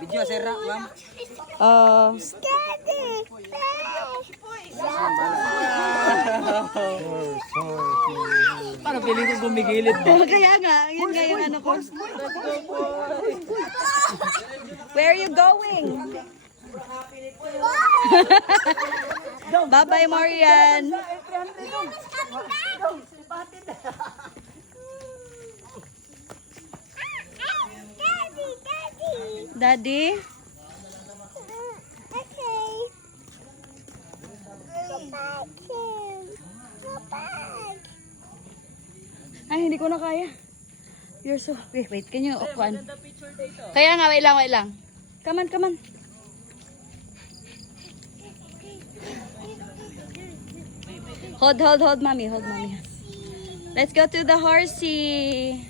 Video sir, ma'am. Parang feeling ko gumigilid ba? Kaya nga, yun nga yung ano ko. Where are you going? Bye-bye, Marian. Daddy? Ay, hindi ko na kaya. You're so... Wait, can you... Kaya nga, wait lang. Come on. Hold, mommy. Let's go to the horsey.